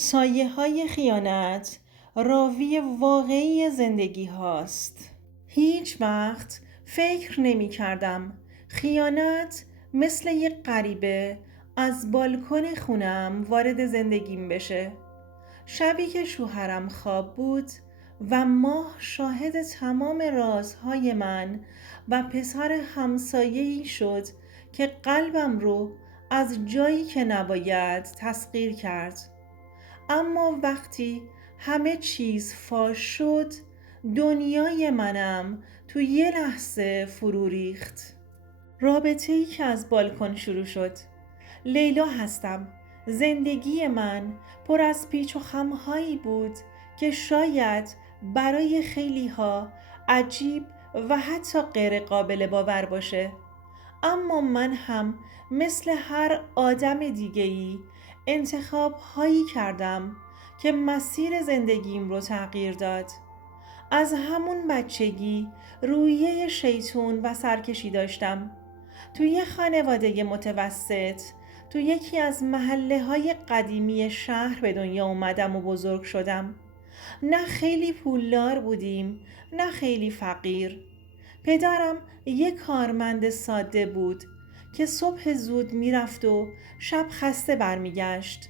سایه‌های خیانت راوی واقعی زندگی هاست. هیچ وقت فکر نمی کردم خیانت مثل یک غریبه از بالکن خونم وارد زندگیم بشه. شبی که شوهرم خواب بود و ماه شاهد تمام رازهای من و پسر همسایه‌ای شد که قلبم رو از جایی که نباید تسخیر کرد. اما وقتی همه چیز فاش شد، دنیای منم تو یه لحظه فرو ریخت. رابطه‌ای که از بالکن شروع شد. لیلا هستم. زندگی من پر از پیچ و خم‌هایی بود که شاید برای خیلی‌ها عجیب و حتی غیر قابل باور باشه. اما من هم مثل هر آدم دیگه‌ای انتخاب‌هایی کردم که مسیر زندگیم رو تغییر داد. از همون بچگی رویه شیطون و سرکشی داشتم. توی یه خانواده متوسط تو یکی از محله‌های قدیمی شهر به دنیا اومدم و بزرگ شدم. نه خیلی پولدار بودیم، نه خیلی فقیر. پدرم یک کارمند ساده بود که صبح زود میرفت و شب خسته برمیگشت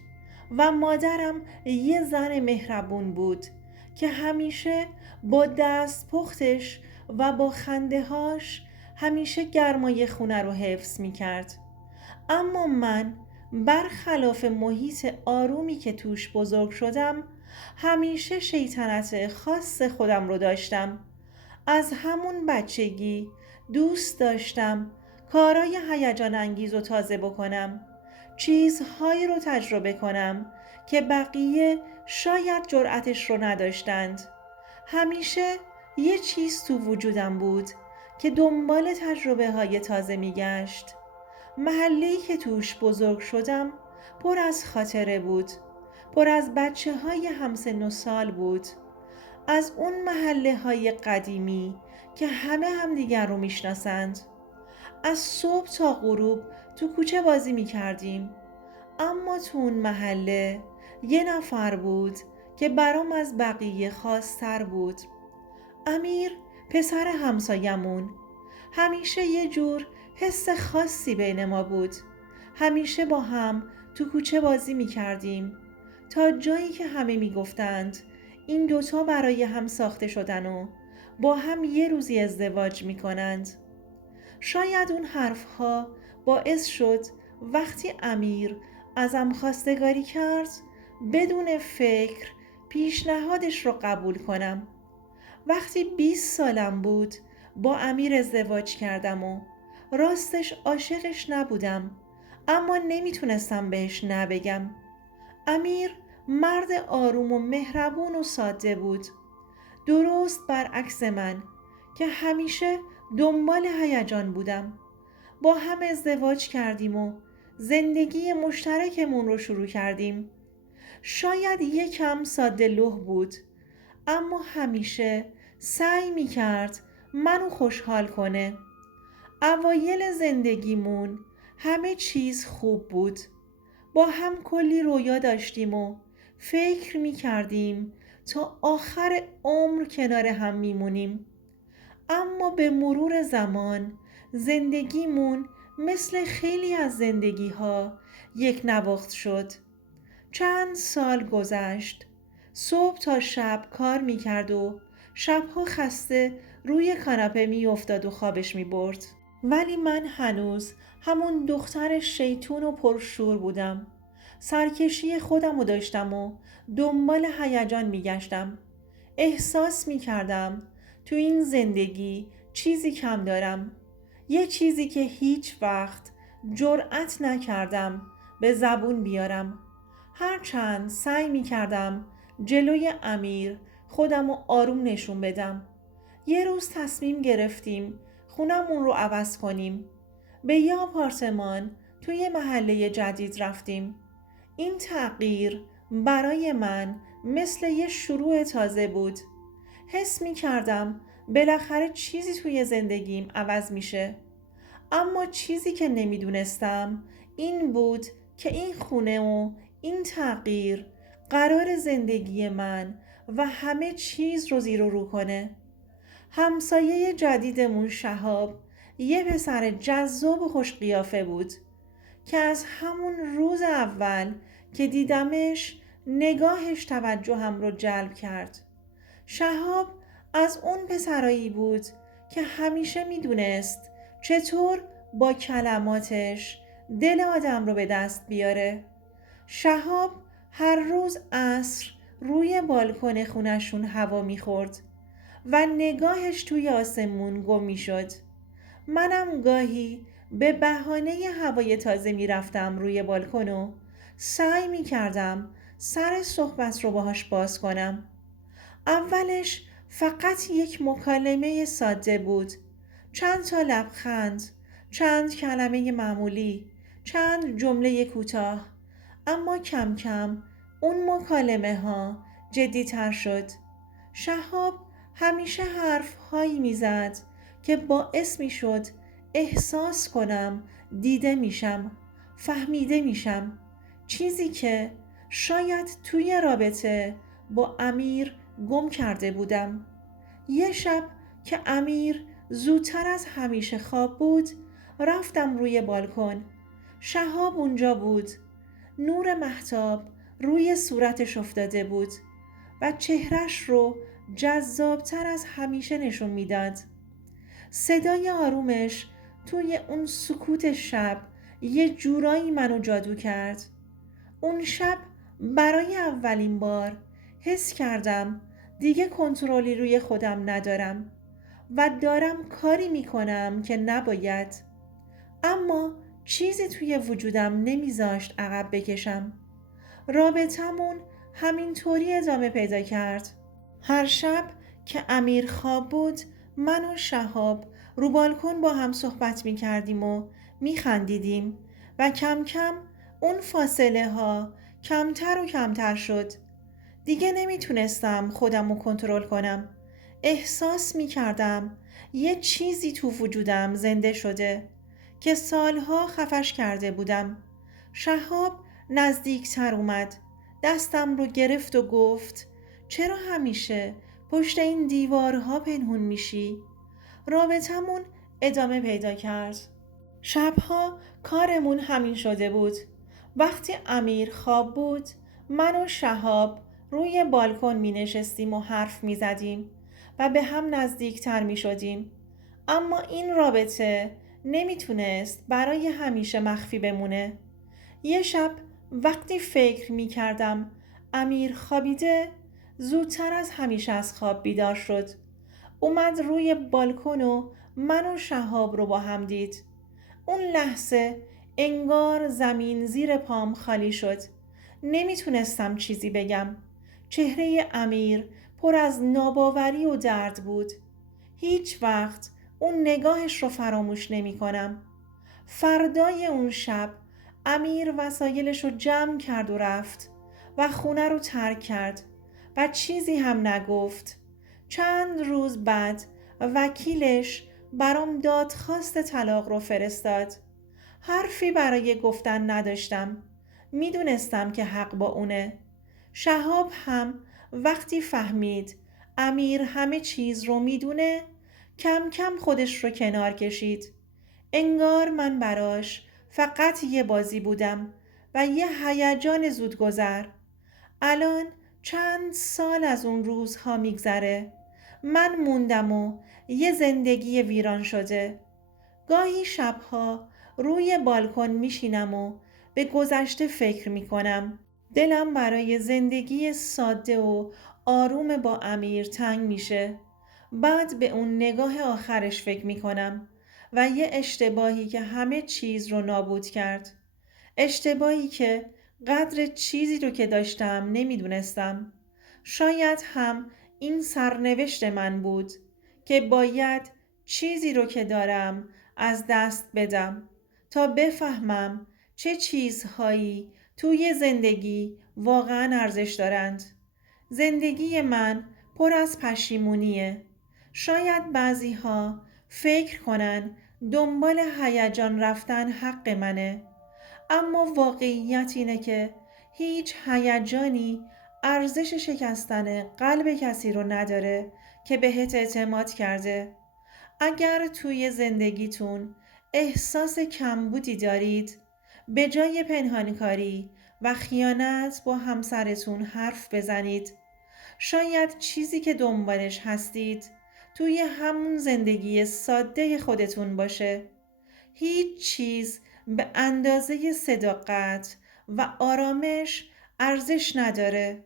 و مادرم یه زن مهربون بود که همیشه با دست پختش و با خنده‌هاش همیشه گرمای خونه رو حفظ میکرد. اما من برخلاف محیط آرومی که توش بزرگ شدم همیشه شیطنت خاص خودم رو داشتم. از همون بچگی دوست داشتم کارای هیجان انگیز و تازه بکنم، چیزهایی رو تجربه کنم که بقیه شاید جرأتش رو نداشتند. همیشه یه چیز تو وجودم بود که دنبال تجربه های تازه میگشت. محله‌ای که توش بزرگ شدم پر از خاطره بود، پر از بچه های همسن و سال بود، از اون محله های قدیمی که همه همدیگر رو میشناسند. از صبح تا غروب تو کوچه بازی میکردیم. اما تو اون محله یه نفر بود که برام از بقیه خاص‌تر بود. امیر، پسر همسایمون. همیشه یه جور حس خاصی بین ما بود. همیشه با هم تو کوچه بازی می کردیم تا جایی که همه می گفتند این دوتا برای هم ساخته شدن و با هم یه روزی ازدواج می کنند. شاید اون حرفها باعث شد وقتی امیر ازم خواستگاری کرد بدون فکر پیشنهادش رو قبول کنم. وقتی 20 سالم بود با امیر ازدواج کردم و راستش عاشقش نبودم، اما نمیتونستم بهش نبگم. امیر مرد آروم و مهربون و ساده بود، درست برعکس من که همیشه دنبال هیجان بودم. با هم ازدواج کردیم و زندگی مشترکمون رو شروع کردیم. شاید یکم ساده لوح بود، اما همیشه سعی می کرد منو خوشحال کنه. اوایل زندگیمون همه چیز خوب بود. با هم کلی رویا داشتیم و فکر می کردیم تا آخر عمر کنار هم میمونیم. اما به مرور زمان زندگیمون مثل خیلی از زندگی‌ها یک نواخت شد. چند سال گذشت. صبح تا شب کار میکرد و شبها خسته روی کاناپه میافتاد و خوابش میبرد. ولی من هنوز همون دختر شیطون و پرشور بودم. سرکشی خودم رو داشتم و دنبال هیجان میگشتم. احساس میکردم تو این زندگی چیزی کم دارم. یه چیزی که هیچ وقت جرأت نکردم به زبون بیارم. هرچند سعی می کردم جلوی امیر خودم رو آروم نشون بدم. یه روز تصمیم گرفتیم خونمون رو عوض کنیم. به یه آپارتمان توی محله جدید رفتیم. این تغییر برای من مثل یه شروع تازه بود. حس می کردم بالاخره چیزی توی زندگیم عوض میشه. اما چیزی که نمیدونستم این بود که این خونه و این تغییر قرار زندگی من و همه چیز رو زیر و رو کنه. همسایه جدیدمون شهاب یه پسر جذاب و خوش قیافه بود که از همون روز اول که دیدمش نگاهش توجهم رو جلب کرد. شهاب از اون پسرایی بود که همیشه میدونست چطور با کلماتش دل آدم رو به دست بیاره. شهاب هر روز عصر روی بالکن خونشون هوا میخورد و نگاهش توی آسمون گم میشد. منم گاهی به بهانه هوای تازه میرفتم روی بالکن و سعی میکردم سر صحبت رو باهاش باز کنم. اولش فقط یک مکالمه ساده بود. چند تا لبخند، چند کلمه معمولی، چند جمله کوتاه. اما کم کم اون مکالمه ها جدی تر شد. شهاب همیشه حرف هایی میزد که باعث می شد احساس کنم دیده میشم، فهمیده میشم. چیزی که شاید توی رابطه با امیر گم کرده بودم. یه شب که امیر زودتر از همیشه خواب بود رفتم روی بالکن. شهاب اونجا بود. نور مهتاب روی صورتش افتاده بود و چهرش رو جذابتر از همیشه نشون میداد. صدای آرومش توی اون سکوت شب یه جورایی منو جادو کرد. اون شب برای اولین بار حس کردم دیگه کنترلی روی خودم ندارم و دارم کاری میکنم که نباید. اما چیزی توی وجودم نمیذاشت عقب بکشم. رابطمون همینطوری ادامه پیدا کرد. هر شب که امیر خواب بود من و شهاب رو بالکن با هم صحبت می کردیم و می خندیدیم و کم کم اون فاصله ها کمتر و کمتر شد. دیگه نمیتونستم خودم رو کنترل کنم. احساس می کردم یه چیزی تو وجودم زنده شده که سالها خفش کرده بودم. شهاب نزدیکتر اومد. دستم رو گرفت و گفت چرا همیشه پشت این دیوارها پنهون میشی؟ رابطمون ادامه پیدا کرد. شبها کارمون همین شده بود. وقتی امیر خواب بود من و شهاب روی بالکن می نشستیم و حرف می زدیم و به هم نزدیکتر می شدیم. اما این رابطه نمیتونست برای همیشه مخفی بمونه. یه شب وقتی فکر می کردم امیر خوابیده زودتر از همیشه از خواب بیدار شد. اومد روی بالکن و من و شهاب رو با هم دید. اون لحظه انگار زمین زیر پام خالی شد. نمیتونستم چیزی بگم. چهره امیر پر از ناباوری و درد بود. هیچ وقت اون نگاهش رو فراموش نمی کنم. فردای اون شب امیر وسایلش رو جمع کرد و رفت و خونه رو ترک کرد و چیزی هم نگفت. چند روز بعد وکیلش برام دادخواست طلاق رو فرستاد. حرفی برای گفتن نداشتم. میدونستم که حق با اونه. شهاب هم وقتی فهمید امیر همه چیز رو میدونه کم کم خودش رو کنار کشید. انگار من براش فقط یه بازی بودم و یه هیجان زودگذر. الان چند سال از اون روزها میگذره. من موندم و یه زندگی ویران شده. گاهی شبها روی بالکن میشینم و به گذشته فکر میکنم. دلم برای زندگی ساده و آروم با امیر تنگ میشه. بعد به اون نگاه آخرش فکر میکنم و یه اشتباهی که همه چیز رو نابود کرد. اشتباهی که قدر چیزی رو که داشتم نمیدونستم. شاید هم این سرنوشت من بود که باید چیزی رو که دارم از دست بدم تا بفهمم چه چیزهایی توی زندگی واقعا ارزش دارند. زندگی من پر از پشیمونیه. شاید بعضیها فکر کنن دنبال هیجان رفتن حق منه. اما واقعیت اینه که هیچ هیجانی ارزش شکستن قلب کسی رو نداره که بهت اعتماد کرده. اگر توی زندگیتون احساس کمبودی دارید، به جای پنهانکاری و خیانت با همسرتون حرف بزنید. شاید چیزی که دنبالش هستید توی همون زندگی ساده خودتون باشه. هیچ چیز به اندازه صداقت و آرامش ارزش نداره.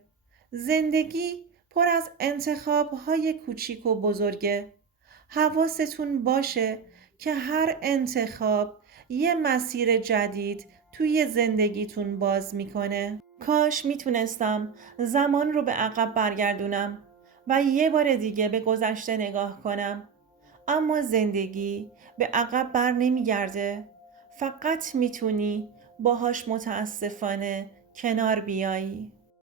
زندگی پر از انتخاب‌های کوچیک و بزرگه. حواستون باشه که هر انتخاب یه مسیر جدید توی زندگیتون باز میکنه. کاش میتونستم زمان رو به عقب برگردونم و یه بار دیگه به گذشته نگاه کنم. اما زندگی به عقب بر نمیگرده. فقط میتونی باهاش متاسفانه کنار بیایی.